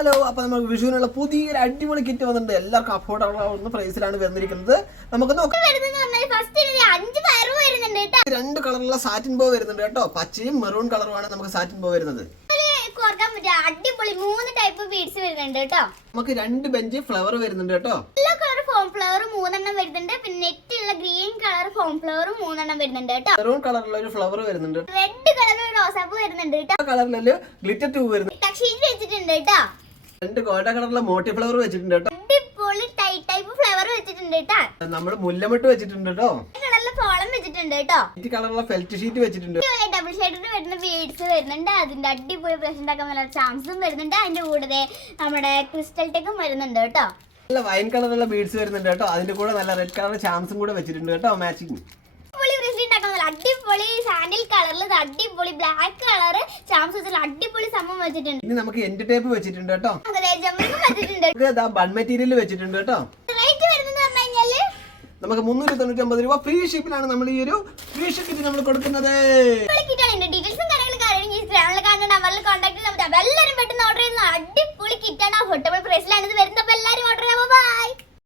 Hello, അപ്പോൾ നമ്മൾ വിഷുവിനുള്ള പുതിയൊരു അടിപൊളി കിറ്റ് വന്നിട്ടുണ്ട്. എല്ലാവർക്കും അഫോർഡബിൾ ആവുന്ന പ്രൈസിലാണ് വന്നിരിക്കുന്നത്. നമുക്ക് നോക്കാം. രണ്ട് കളറുള്ള സാറ്റിൻ ബോ വരുന്നുണ്ട് കേട്ടോ. പച്ചയും മെറൂൺ കളറുമാണ് നമുക്ക് സാറ്റിൻ ബോ വരുന്നത്. അടിപൊളി 3 ടൈപ്പ് ബീഡ്സ് വരുന്നുണ്ട് കേട്ടോ. നമുക്ക് 2 ബെഞ്ച് ഫ്ലവർ വരുന്നുണ്ട് കേട്ടോ. യെല്ലോ കളർ ഫോം ഫ്ലവർ 3 വരുന്നുണ്ട്. പിന്നെ നെറ്റുള്ള ഗ്രീൻ കളർ ഫോം ഫ്ലവർ 3 വരുന്നുണ്ട് കേട്ടോ. മെറൂൺ കളറുള്ള ഒരു ഫ്ലവർ വരുന്നുണ്ട്. റെഡ് കളർ റോസാപ്പൂ വരുന്നുണ്ട് കേട്ടോ. കളറിലൊരു ഗ്ലിറ്റർ ട്യൂബ് വരുന്നുണ്ട്. ടക്ഷീറ്റ് വെച്ചിട്ടുണ്ട് കേട്ടോ. 2 ഗോൾഡ കളറുള്ള മോട്ടി ഫ്ലവർ വെച്ചിട്ടുണ്ട് കേട്ടോ. അടിപൊളി ടൈപ്പ് ഫ്ലവർ വെച്ചിട്ടുണ്ട് കേട്ടോ. നമ്മൾ മുല്ലമട്ട് വെച്ചിട്ടുണ്ട് കേട്ടോ. കളറിലെ ഫോളം വെച്ചിട്ടുണ്ട് കേട്ടോ. ഈ കളറുള്ള ഫെൽറ്റ് ഷീറ്റ് വെച്ചിട്ടുണ്ട്. ഡബിൾ ഷെയ്ഡിൽ വരുന്ന ബീഡ്സ് വരുന്നുണ്ട്. അതിന്റെ അടിപൊളി ബ്രഷ് ഉണ്ടാക്കാൻ നല്ല ചാൻസും വരുന്നുണ്ട്. അതിന്റെ കൂടെ നമ്മുടെ ക്രിസ്റ്റൽ ടെക്കും വരുന്നുണ്ട് കേട്ടോ. നല്ല വൈൻ കളറുള്ള ബീഡ്സ് വരുന്നുണ്ട് കേട്ടോ. അതിന്റെ കൂടെ നല്ല റെഡ് കളർ ചാംസും കൂടെ വെച്ചിട്ടുണ്ട് കേട്ടോ. മാച്ചിങ് അടിപൊളി സാൻഡിൽ കളറിൽ അടിപൊളി ബ്ലാക്ക് കളർ ചാംസ് വെച്ചിട്ട് അടിപൊളി സംഭവം വെച്ചിട്ടുണ്ട്. ഇനി നമുക്ക് എൻഡ് ടേപ്പ് വെച്ചിട്ടുണ്ട് കേട്ടോ. വെച്ചിട്ടുണ്ട്. ബൺ മെറ്റീരിയൽ വെച്ചിട്ടുണ്ട് കേട്ടോ. റേറ്റ് വരുന്നത് പറഞ്ഞു കഴിഞ്ഞാല് നമുക്ക് 399 രൂപ ഫ്രീ ഷിപ്പിലാണ് നമ്മൾ ഈ ഒരു ഫ്രീ ഷിപ്പിന് നമ്മൾ കൊടുക്കുന്നത്. ഡീറ്റെയിൽസും കാര്യങ്ങളും ഈ ചാനൽ കാണുന്ന നമ്പറിൽ കോൺടാക്ട് ചെയ്താൽ